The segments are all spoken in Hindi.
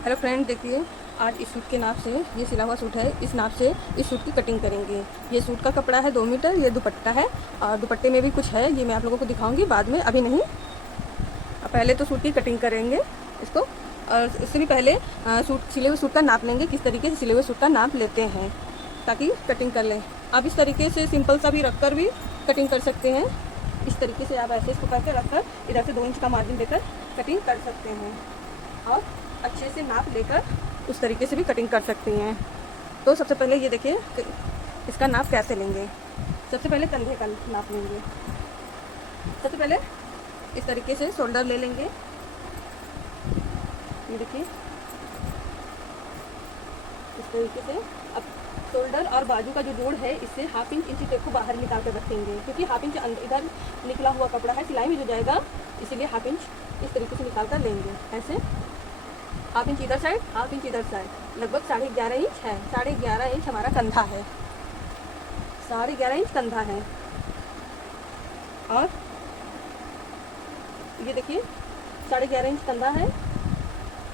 हेलो फ्रेंड, देखिए आज इस सूट के नाप से, ये सिला हुआ सूट है, इस नाप से इस सूट की कटिंग करेंगे। ये सूट का कपड़ा है 2 मीटर, ये दुपट्टा है और दुपट्टे में भी कुछ है, ये मैं आप लोगों को दिखाऊंगी बाद में, अभी नहीं। पहले तो सूट की कटिंग करेंगे इसको, और इससे भी पहले सूट सिले हुए सूट का नाप लेंगे, किस तरीके से सिले हुए सूट का नाप लेते हैं ताकि कटिंग कर लें। आप इस तरीके से सिंपल सा भी रख कर भी कटिंग कर सकते हैं। इस तरीके से आप ऐसे इसको करके रख कर इधर से 2 इंच का मार्जिन देकर कटिंग कर सकते हैं और अच्छे से नाप लेकर उस तरीके से भी कटिंग कर सकती हैं। तो सबसे पहले ये देखिए इसका नाप कैसे लेंगे। सबसे पहले कंधे का नाप लेंगे। सबसे पहले इस तरीके से शोल्डर ले लेंगे। ये देखिए इस तरीके से। अब शोल्डर और बाजू का जो जोड़ है, इससे 1/2 इंच इंची टेप को बाहर निकाल कर रखेंगे, क्योंकि 1/2 इंच इधर निकला हुआ कपड़ा है, सिलाई में जो जाएगा, इसीलिए 1/2 इंच इस तरीके से निकाल कर लेंगे। ऐसे 1/2 इंच इधर साइड, 1/2 इंच इधर साइड, लगभग 11.5 इंच है। 11.5 इंच हमारा कंधा है, 11.5 इंच कंधा है। और ये देखिए 11.5 इंच कंधा है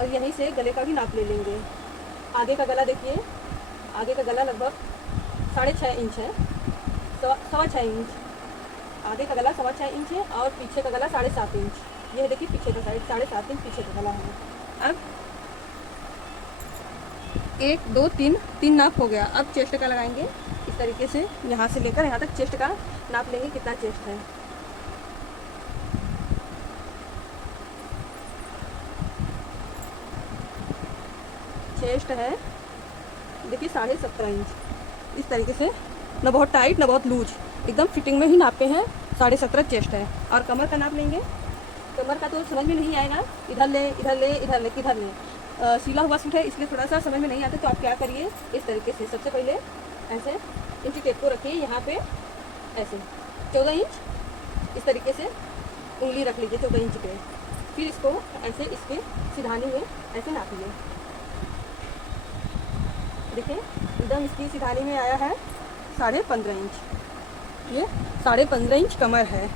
और यहीं से गले का भी नाप ले लेंगे। आगे का गला देखिए, आगे का गला लगभग 6.5 इंच है, 6.25 इंच। आगे का गला 6.25 इंच है और पीछे का गला 7.5 इंच। यह देखिए पीछे का साइड 7.5 इंच पीछे का गला है। अब 1 2 3 नाप हो गया। अब चेस्ट का लगाएंगे इस तरीके से, यहाँ से लेकर यहाँ तक चेस्ट का नाप लेंगे, कितना चेस्ट है। चेस्ट है देखिए 17.5 इंच। इस तरीके से, ना बहुत टाइट ना बहुत लूज, एकदम फिटिंग में ही नापे हैं। 17.5 चेस्ट है। और कमर का नाप लेंगे। कमर का तो समझ में नहीं आएगा, इधर ले इधर ले इधर ले किधर ले, सिला हुआ सूट है इसलिए थोड़ा सा समझ में नहीं आता। तो आप क्या करिए, इस तरीके से सबसे पहले ऐसे इंची टेप को रखिए, यहाँ पे ऐसे 14 इंच इस तरीके से उंगली रख लीजिए 14 इंच पे। फिर इसको ऐसे इसके सिधानी में ऐसे नापिए। देखिए एकदम इसकी सिधानी में आया है 15.5 इंच। ये 15.5 इंच कमर है।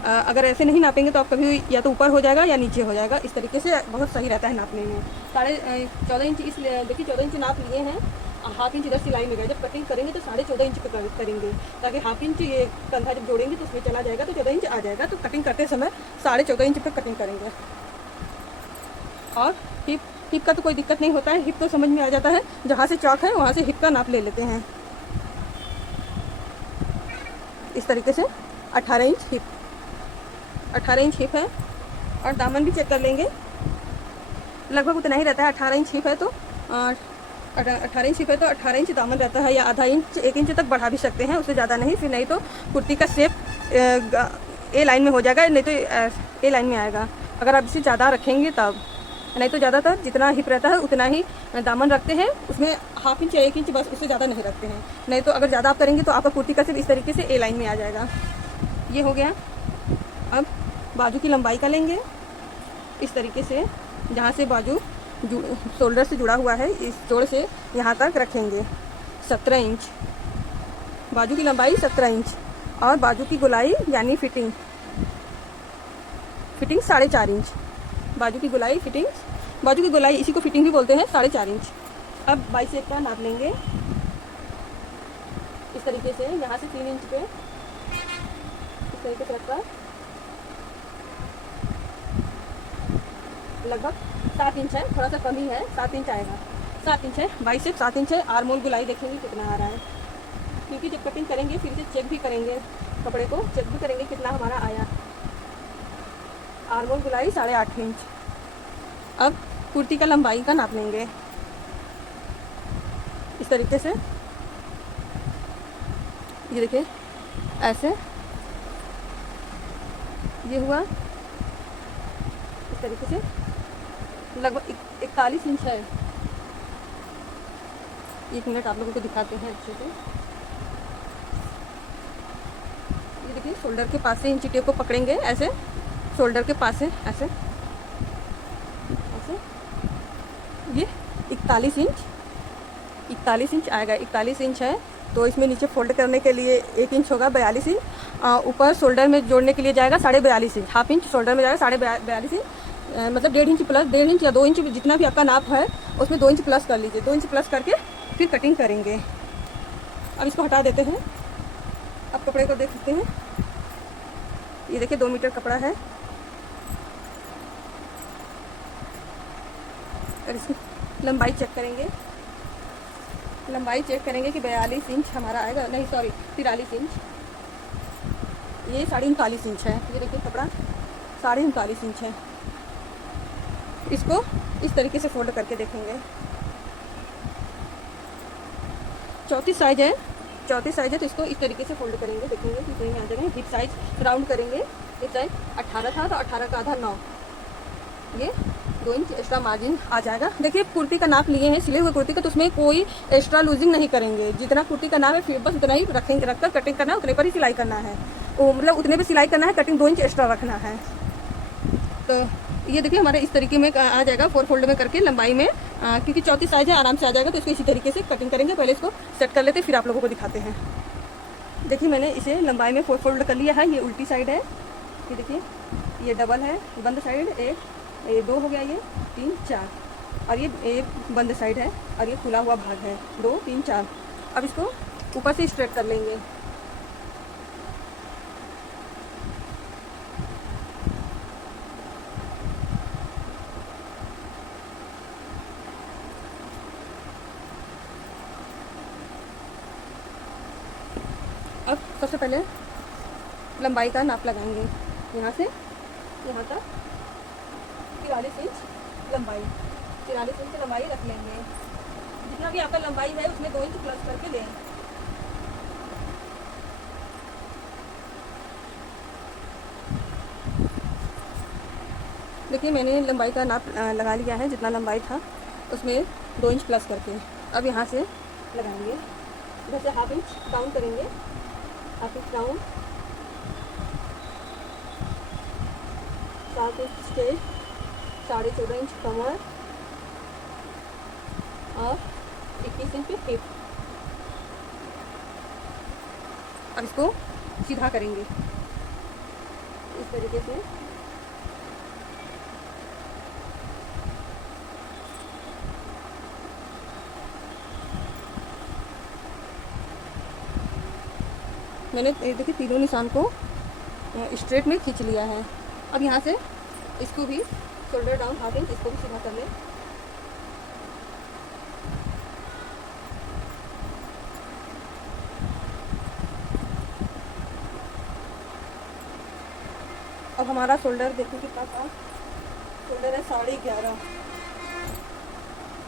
अगर ऐसे नहीं नापेंगे तो आप कभी या तो ऊपर हो जाएगा या नीचे हो जाएगा। इस तरीके से बहुत सही रहता है नापने में। 14.5 इंच इसलिए देखिए 14 इंच नाप लिए हैं। 1/2 इंच इधर सिलाई में गए, जब कटिंग करेंगे तो 14.5 इंच पे करेंगे, ताकि 1/2 इंच ये कंधा जब जोड़ेंगे तो उसमें चला जाएगा, तो 14 इंच आ जाएगा। तो कटिंग करते समय 14.5 इंच पे कटिंग करेंगे। और हिप का तो कोई दिक्कत नहीं होता है, हिप तो समझ में आ जाता है। जहाँ से चौक है वहाँ से हिप का नाप ले लेते हैं। इस तरीके से 18 इंच हिप, 18 इंच हिप है। और दामन भी चेक कर लेंगे, लगभग उतना ही रहता है। 18 इंच हिप है तो 18 इंच हिप है तो 18 इंच दामन रहता है, या आधा इंच 1 इंच तक बढ़ा भी सकते हैं, उससे ज़्यादा नहीं। फिर नहीं तो कुर्ती का शेप ए लाइन में हो जाएगा, नहीं तो ए लाइन में आएगा अगर आप इसे ज़्यादा रखेंगे तब। नहीं तो ज़्यादातर जितना हिप रहता है उतना ही दामन रखते हैं, उसमें 1/2 इंच या 1 इंच, बस उससे ज़्यादा नहीं रखते हैं। नहीं तो अगर ज़्यादा आप करेंगे तो आपका कुर्ती का सिर्फ इस तरीके से ए लाइन में आ जाएगा। ये हो गया। अब बाजू की लंबाई का लेंगे इस तरीके से, जहाँ से बाजू शोल्डर से जुड़ा हुआ है, इस जोड़ से यहाँ तक रखेंगे 17 इंच। बाजू की लंबाई 17 इंच। और बाजू की गोलाई यानी फिटिंग 4.5 इंच। बाजू की गोलाई बाजू की गोलाई, इसी को फिटिंग भी बोलते हैं, 4.5 इंच। अब बाइसेप का नाप लेंगे इस तरीके से, यहाँ से 3 इंच पे इस तरीके से रखकर लगभग 7 इंच है, थोड़ा सा कम ही है, 7 इंच आएगा। 7 इंच है बाइसेप, 7 इंच है। आर्मोल गोलाई देखेंगे कितना आ रहा है, क्योंकि जब कटिंग करेंगे फिर से चेक भी करेंगे, कपड़े को चेक भी करेंगे कितना हमारा आया। आर्मोल गोलाई 8.5 इंच। अब कुर्ती का लंबाई का नाप लेंगे इस तरीके से। ये देखिए ऐसे, ये हुआ इस तरीके से, लगभग 41 इंच है। 1 मिनट आप लोगों को दिखाते हैं अच्छे से। ये देखिए शोल्डर के पास से इंची टेप को पकड़ेंगे ऐसे, शोल्डर के पास से ऐसे ऐसे। ये 41 इंच आएगा। 41 इंच है तो इसमें नीचे फोल्ड करने के लिए 1 इंच होगा, 42 इंच। ऊपर शोल्डर में जोड़ने के लिए जाएगा 42.5 इंच। 1/2 इंच शोल्डर में जाएगा 42.5 इंच। मतलब 1.5 इंच प्लस, 1.5 इंच या 2 इंच जितना भी आपका नाप है उसमें 2 इंच प्लस कर लीजिए। 2 इंच प्लस करके फिर कटिंग करेंगे। अब इसको हटा देते हैं। अब कपड़े को देख सकते हैं, ये देखिए 2 मीटर कपड़ा है और इसकी लंबाई चेक करेंगे। लंबाई चेक करेंगे कि 42 इंच हमारा आएगा, नहीं सॉरी 43 इंच। ये 39.5 इंच है। ये देखिए कपड़ा 39.5 इंच है। इसको इस तरीके से फोल्ड करके देखेंगे। 34 साइज है, 34 साइज है तो इसको इस तरीके से फोल्ड करेंगे, देखेंगे कि सही आ जाएगा। हिप साइज राउंड करेंगे। हिप साइज 18 था तो 18 का आधा 9, ये 2 इंच एक्स्ट्रा मार्जिन आ जाएगा। देखिए कुर्ती का नाप लिए हैं सिले हुए कुर्ती का, तो उसमें कोई एक्स्ट्रा लूजिंग नहीं करेंगे। जितना कुर्ती का नाप है फिर बस उतना ही रखेंगे, रखकर कटिंग करना है, उतने पर ही सिलाई करना है। वो मतलब उतने पर सिलाई करना है, कटिंग 2 इंच एक्स्ट्रा रखना है। तो ये देखिए हमारे इस तरीके में आ जाएगा 4 फोल्ड में करके लंबाई में, क्योंकि 34 साइज है आराम से आ जाएगा। तो इसको इसी तरीके से कटिंग करेंगे। पहले इसको सेट कर लेते हैं फिर आप लोगों को दिखाते हैं। देखिए मैंने इसे लंबाई में 4 फोल्ड कर लिया है। ये उल्टी साइड है, ये देखिए ये डबल है, बंद साइड एक, ये 2 हो गया, ये 3 4, और ये एक बंद साइड है और ये खुला हुआ भाग है, 2 3 4। अब इसको ऊपर से स्ट्रेट कर लेंगे। अब सबसे पहले लंबाई का नाप लगाएंगे, यहाँ से यहाँ तक 43 इंच लंबाई, 43 इंच लंबाई रख लेंगे। जितना भी आपका लंबाई है उसमें 2 इंच प्लस करके लें। देखिए मैंने लंबाई का नाप लगा लिया है, जितना लंबाई था उसमें 2 इंच प्लस करके। अब यहाँ से लगाएंगे, इधर से ½ इंच डाउन करेंगे, ½ inch down, 7 inch stage, 14.5 inch कमर और 21 इंच हिप। अब इसको सीधा करेंगे इस तरीके से। मैंने देखिए तीनों निशान को स्ट्रेट में खींच लिया है। अब यहाँ से इसको भी शोल्डर डाउन ½ इंच, इसको भी सीधा कर लें। अब हमारा शोल्डर देखो कितना था, शोल्डर है 11.5,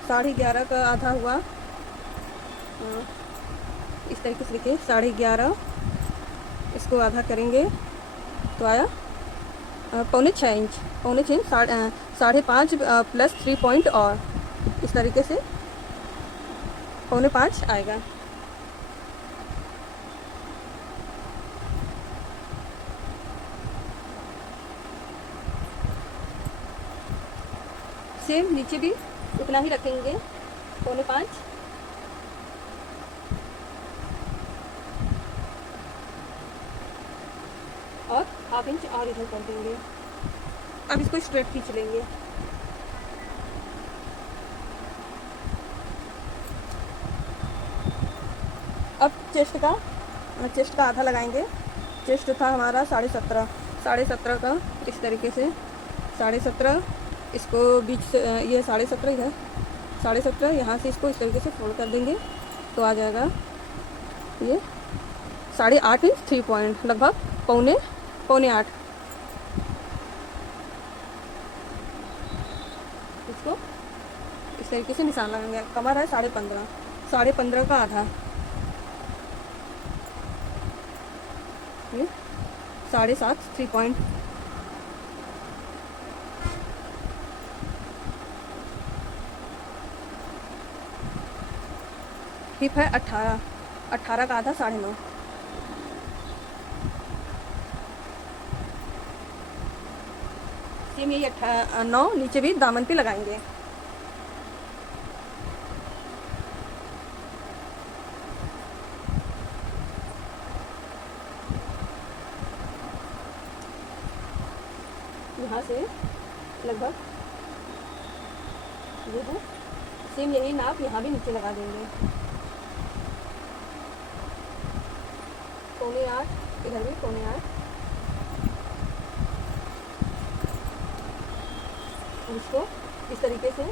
11.5 का आधा हुआ। इस तरीके से देखिए 11.5, इसको आधा करेंगे तो आया 5.25 इंच, 5.25 इंच, 5.5 प्लस 3 पॉइंट और इस तरीके से 5.25 आएगा। सेम नीचे भी उतना ही रखेंगे, 5.25 और ½ इंच और इधर कर देंगे। अब इसको स्ट्रेट खींच लेंगे। अब चेस्ट का आधा लगाएंगे। चेस्ट था हमारा 17.5 का, इस तरीके से 17.5, इसको बीच से ये 17.5 है, 17.5 यहाँ से इसको इस तरीके से फोल्ड कर देंगे तो आ जाएगा ये 8.5 इंच, 3 पॉइंट, लगभग पौने 8। इसको इस तरीके से निशान लगाएंगे। कमर है 15.5 का आधा, ये 7.5, 3 पॉइंट। हिप है 18 का आधा, 9.5। सेम यही 9 नीचे भी दामन पे लगाएंगे। यहाँ से लगभग ये है। सेम यही नाप यहाँ भी नीचे लगा देंगे, 7.25, इधर भी 7.25। इसको इस तरीके से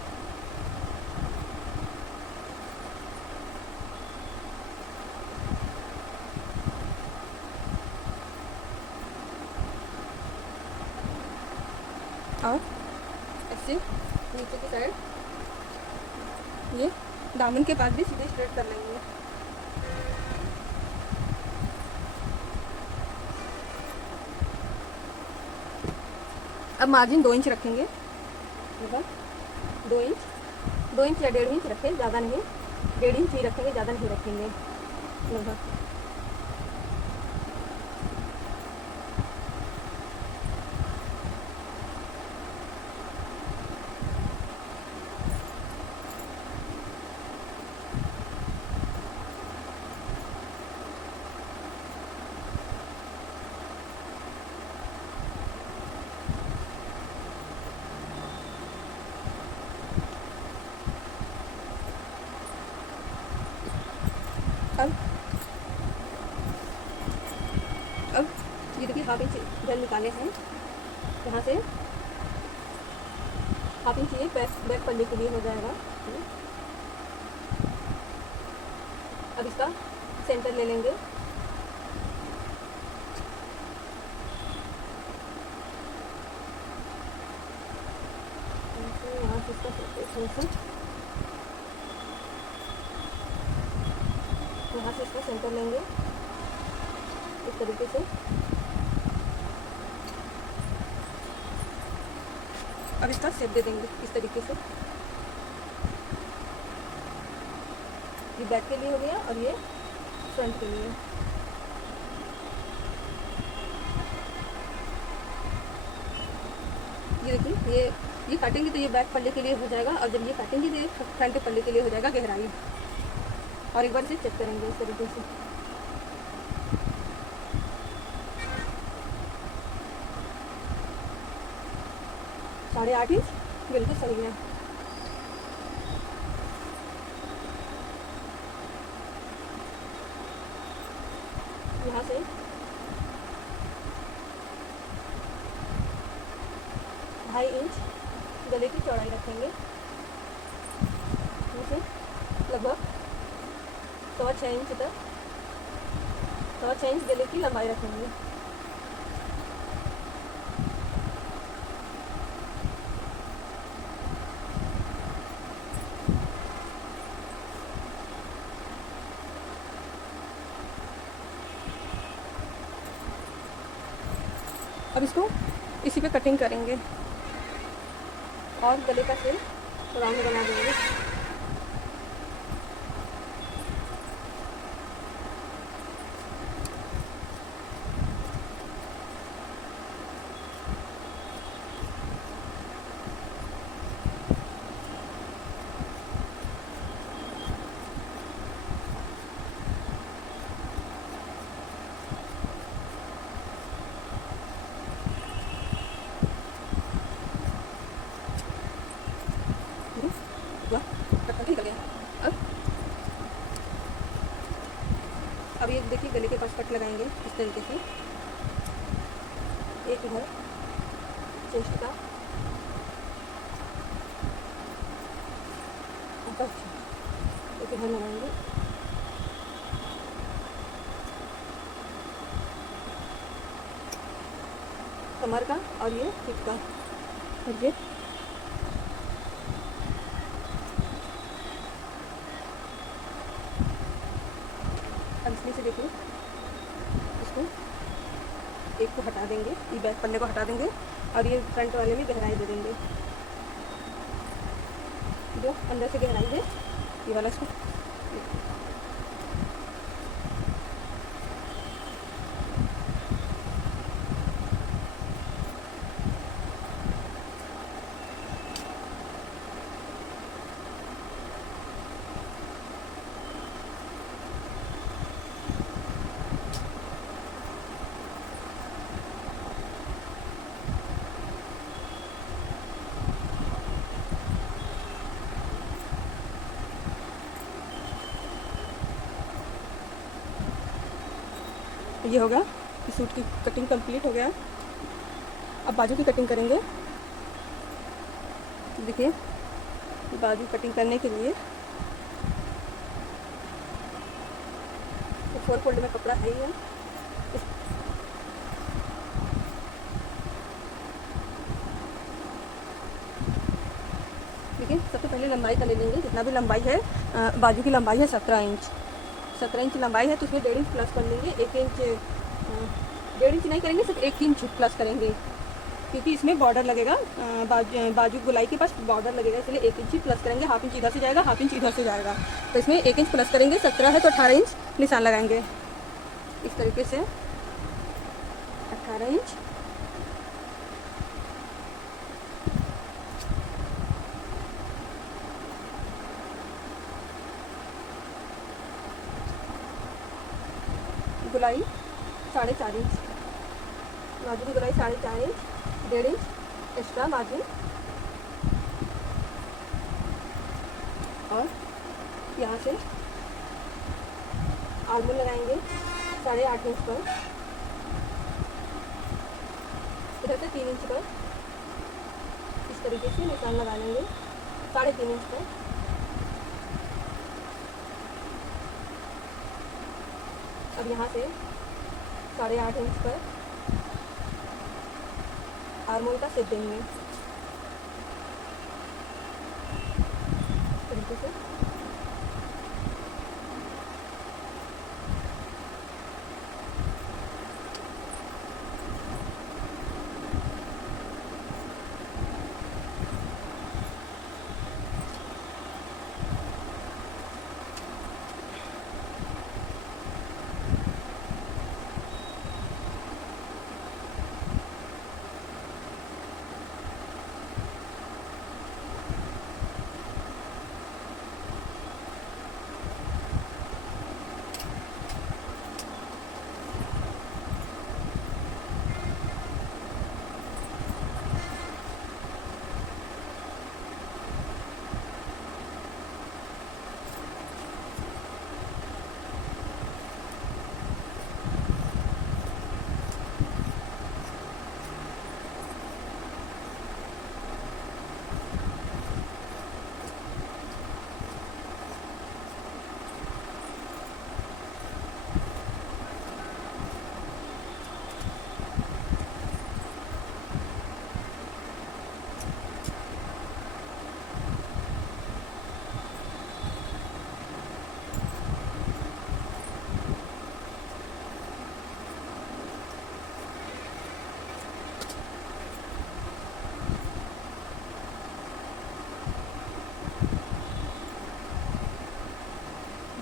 और ऐसे नीचे की साइड ये दामन के पास भी सीधे स्ट्रेट कर लेंगे। अब मार्जिन 2 इंच रखेंगे, लगभग 2 इंच, 2 इंच या 1.5 इंच रखें, ज़्यादा नहीं, 1.5 इंच ही रखेंगे, ज़्यादा नहीं रखेंगे लगभग। अब ये देखिए 1/2 इंच इधर निकाले हैं, यहाँ से 1/2 इंच ये बैक पल्ले के लिए हो जाएगा। अब इसका सेंटर ले लेंगे, यहाँ से इसका यहाँ से इसका सेंटर लेंगे इस तरीके से। अब इसका शेप दे देंगे इस तरीके से, ये बैक के लिए हो गया और ये फ्रंट के लिए। ये देखिए ये काटेंगे तो ये बैक पल्ले के लिए हो जाएगा, और जब ये काटेंगे तो ये फ्रंट पल्ले के लिए हो जाएगा गहराई। और एक बार इसे चेक करेंगे इस तरीके से। 8.5 इंच बिल्कुल सही है। यहाँ से 2.5 इंच गले की चौड़ाई रखेंगे, यहाँ से लगभग 6.25 इंच तक, 6.25 इंच गले की लंबाई रखेंगे। अब इसको इसी पे कटिंग करेंगे और गले का शेप राउंड बना देंगे। निकल गया। अब ये देखिए गले के पास कट लगाएंगे इस तरीके से, एक इधर चेस्ट का, एक इधर लगाएंगे, कमर का और ये हिप का, और ये अब इसमें से देखिए इसको एक को हटा देंगे, ये बैक पल्ले को हटा देंगे और ये फ्रंट वाले में गहराई दे देंगे, जो अंदर से गहराई है ये वाला इसको। ये हो गया, इस सूट की कटिंग कंप्लीट हो गया। अब बाजू की कटिंग करेंगे। देखिए बाजू कटिंग करने के लिए तो 4 फोल्ड में कपड़ा है ही है। देखिए सबसे पहले लंबाई का ले लेंगे, जितना भी लंबाई है, बाजू की लंबाई है 17 इंच। 17 इंच लंबाई है तो उसमें 1.5 इंच प्लस कर लेंगे। 1 इंच 1.5 इंच नहीं करेंगे, सिर्फ 1 इंच प्लस करेंगे, क्योंकि इसमें बॉर्डर लगेगा, बाजू गोलाई के पास बॉर्डर लगेगा, इसलिए 1 इंच ही प्लस करेंगे। हाफ इंच इधर से जाएगा, हाफ इंच इधर से जाएगा, तो इसमें 1 इंच प्लस करेंगे। 17 है तो 18 इंच निशान लगाएंगे इस तरीके से। 18 इंच गुलाई 4.5 इंच, बाजू की गुलाई 4.5 इंच, 1.5 इंच एक्स्ट्रा मार्जिन। और यहाँ से आर्मोल लगाएंगे 8.5 इंच पर, इधर से 3 इंच पर इस तरीके से निशान लगा लेंगे 3.5 इंच पर। अब यहाँ से 8.5 इंच पर आर्मोल का शेप देंगे इस तरीके से।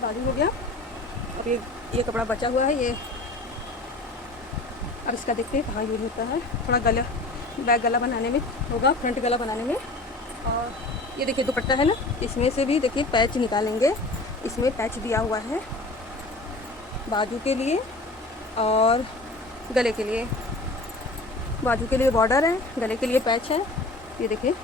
बाजू हो गया। अब ये कपड़ा बचा हुआ है, ये अब इसका देखते हैं कहाँ यूज होता है। थोड़ा गला, बैक गला बनाने में होगा, फ्रंट गला बनाने में। और ये देखिए दुपट्टा है ना, इसमें से भी देखिए पैच निकालेंगे। इसमें पैच दिया हुआ है बाजू के लिए और गले के लिए। बाजू के लिए बॉर्डर है, गले के लिए पैच है। ये देखिए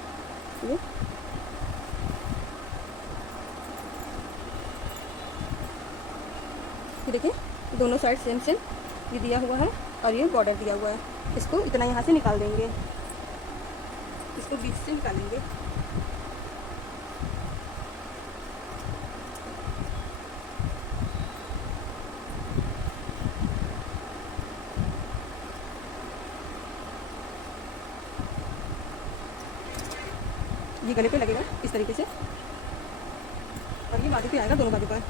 ये देखिए दोनों साइड सेम सेम ये दिया हुआ है और ये बॉर्डर दिया हुआ है। इसको इतना यहाँ से निकाल देंगे, इसको बीच से निकालेंगे। ये गले पे लगेगा इस तरीके से और ये बाजू पे आएगा, दोनों बाजू पर।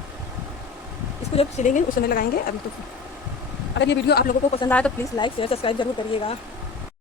इसको जब सिलेंगे उस समय लगाएंगे। अभी तो अगर ये वीडियो आप लोगों को पसंद आया तो प्लीज़ लाइक शेयर सब्सक्राइब जरूर करिएगा।